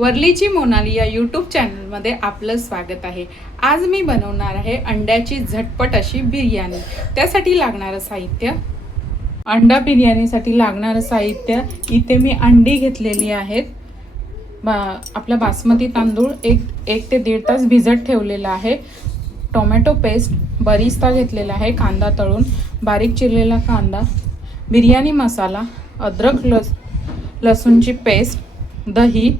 वर्लीची मोनाली या यूट्यूब चॅनलमध्ये आपलं स्वागत आहे। आज मी बनवणार आहे अंड्याची झटपट अशी बिर्याणी। त्यासाठी लागणारं साहित्य, अंडा बिर्याणीसाठी लागणारं साहित्य इथे मी अंडी घेतलेली आहेत। आपला बासमती तांदूळ एक ते 1.5 तास भिजत ठेवलेला आहे। टोमॅटो पेस्ट बरिस्ता घेतलेला आहे, कांदा तळून, बारीक चिरलेला कांदा, बिर्याणी मसाला, अद्रक लसूणची पेस्ट, दही,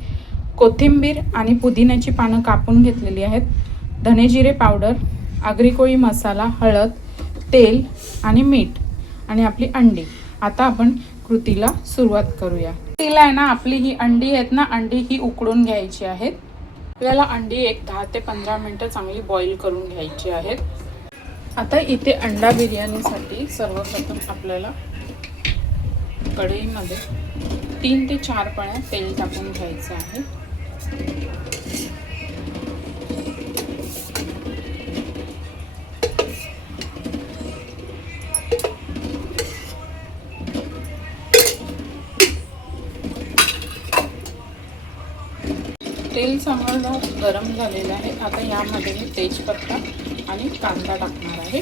कोथिंबीर आणि पुदिन्याची पानं कापून घेतलेली आहेत, धने जिरे पावडर, आगरी कोळी मसाला, हळद, तेल आणि मीठ आणि आपली अंडी। आता आपण कृतीला सुरुवात करूया। तिला आहे ना आपली ही अंडी आहेत ना, अंडी ही उकडून घ्यायची आहेत। आपल्याला अंडी 10 ते 15 मिनिटं चांगली बॉईल करून घ्यायची आहेत। आता इथे अंडा बिर्याणीसाठी सर्वप्रथम आपल्याला कढईमध्ये 3 ते 4 पळ्या तेल टाकून घ्यायचं आहे। तेल चांगलं गरम झालेलं आहे। आता यामध्ये मी तेजपत्ता आणि कांदा टाकणार आहे।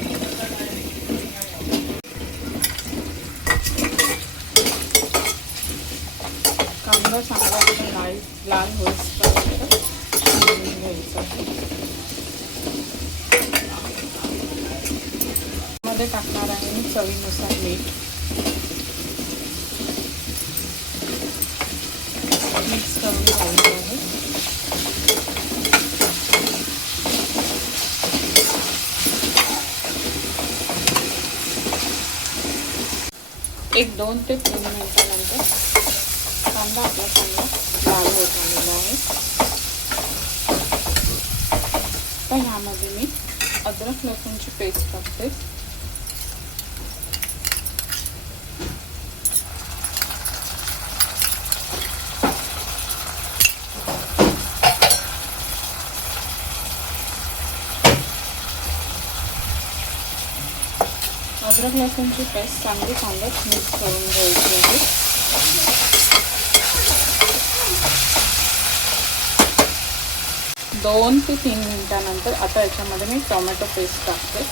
कांदा चांगला लाल होईपर्यंत भाजून घ्यायचा आहे। मध्ये टाकणार आहे मी चवीनुसार मीठ, मिक्स करून घ्यायचं आहे। एक 2 ते 3 मिनिटांनंतर कांदा आपला चांगला लाल होत आलेला आहे। तर ह्यामध्ये मी अद्रक लसूणची पेस्ट टाकते। अद्रक लसूणची पेस्ट चांगली कांद्यात मिक्स करून घ्यायची आहे। 2 ते 3 मिनिटांनंतर आता याच्यामध्ये मी टोमॅटो पेस्ट टाकते।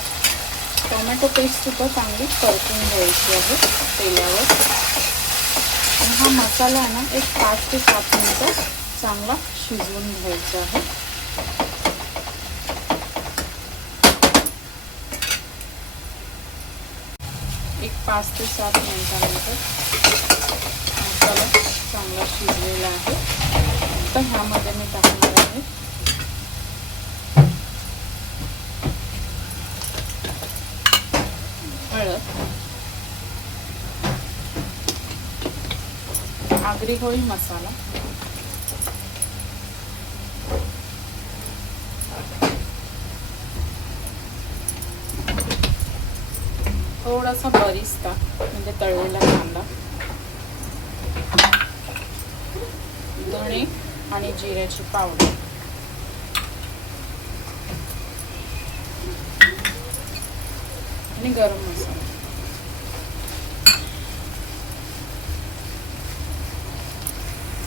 टोमॅटो पेस्ट सुद्धा चांगली परतून घ्यायची आहे तेलावर। आणि हा मसाला आहे ना 5 ते 7 मिनिटं चांगला शिजवून घ्यायचा आहे। 5 ते 7 मिनिटांनंतर मसाला चांगला शिजलेला आहे। तर ह्यामध्ये मी टाकणार आहे हळद, आगरी कोळी मसाला, थोडासा बरिस्ता म्हणजे तळलेला कांदा, धणे आणि जिऱ्याची पावडर आणि गरम मसाला।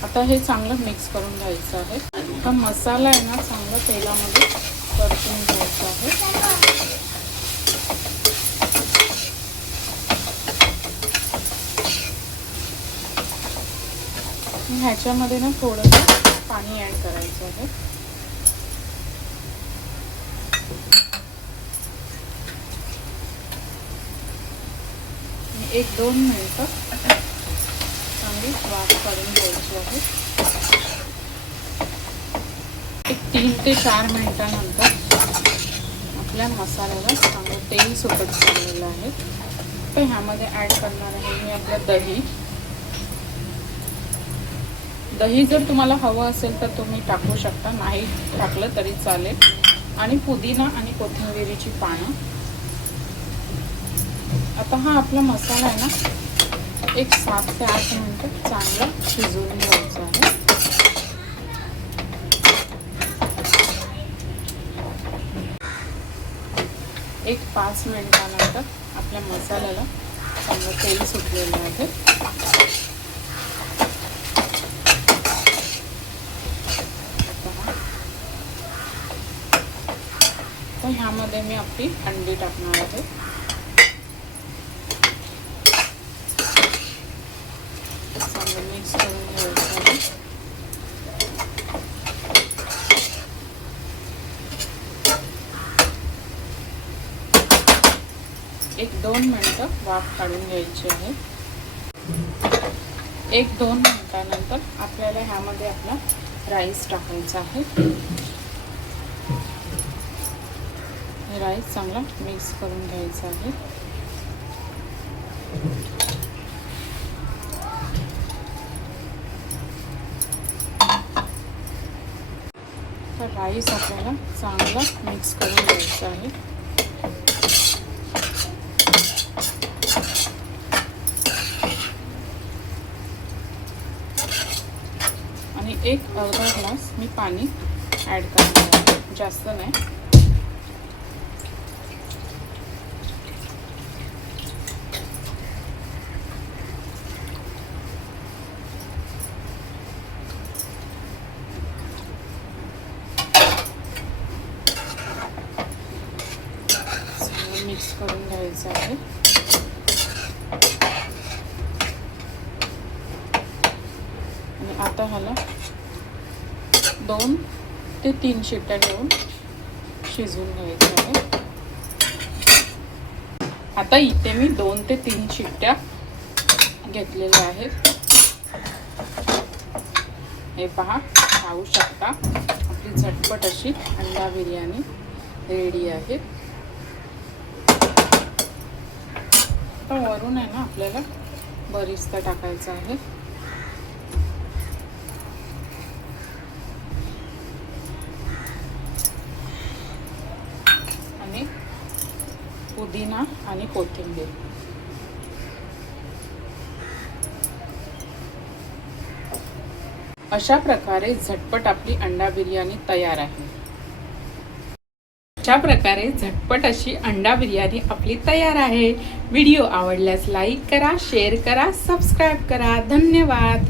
आता हे चांगलं मिक्स करून घ्यायचं आहे। हा मसाला आहे ना चांगला तेलामध्ये परतून घ्यायचा आहे। ह्याच्यामध्ये ना थोडंसं पाणी ॲड करायचं आहे। आणि 1-2 मिनिटं चांगली वाफ काढून घ्यायची आहे। 3 ते 4 मिनिटांनंतर आपल्या मसाल्याला चांगलं तेल सुटत चाललेलं आहे। तर ह्यामध्ये ॲड करणार आहे मी आपलं दही। दही जर तुम्हाला हवं असेल तर तुम्ही टाकू शकता, नाही टाकलं तरी चालेल। आणि पुदिना आणि कोथिंबीरीची पानं। आता हा आपला मसाला आहे ना 7 ते 8 मिनिटं चांगला शिजवून घ्यायचा आहे। एक 5 मिनिटांनंतर आपल्या मसाल्याला चांगलं तेल सुटलेलं आहे। तर ह्यामध्ये मी आपली अंडी टाकणार आहे. चांगलं मिक्स करून घ्यायचं आहे. एक 2 मिनिटं वाफ काढून घ्यायची आहे. 1-2 मिनिटानंतर आपल्याला ह्यामध्ये आपला राईस टाकायचा आहे. राईस चांगला मिक्स करून घ्यायचा आहे. तर राईस आपल्याला चांगला मिक्स करून घ्यायचा आहे. आणि एक अर्धा ग्लास मी पाणी ॲड करणार आहे, जास्त नाही. मिक्स करून घ्यायचं आहे. आणि आता ह्याला 2 ते 3 शिट्ट्या देऊन शिजवून घ्यायचं आहे. आता इथे मी 2 ते 3 शिट्ट्या घेतलेल्या आहेत. हे पहा, खाऊ शकता. आपली झटपट अशी अंडा बिर्याणी रेडी आहे. तर वरून आहे ना आपल्याला बरिस्ता टाकायचा आहे. आणि पुदिना आणि कोथिंबीर. अशा प्रकारे झटपट आपली अंडा बिर्याणी तयार आहे. अशा प्रकारे झटपट अशी अंडा बिर्याणी आपली तयार आहे. व्हिडिओ आवडल्यास लाईक करा, शेअर करा, सबस्क्राईब करा. धन्यवाद.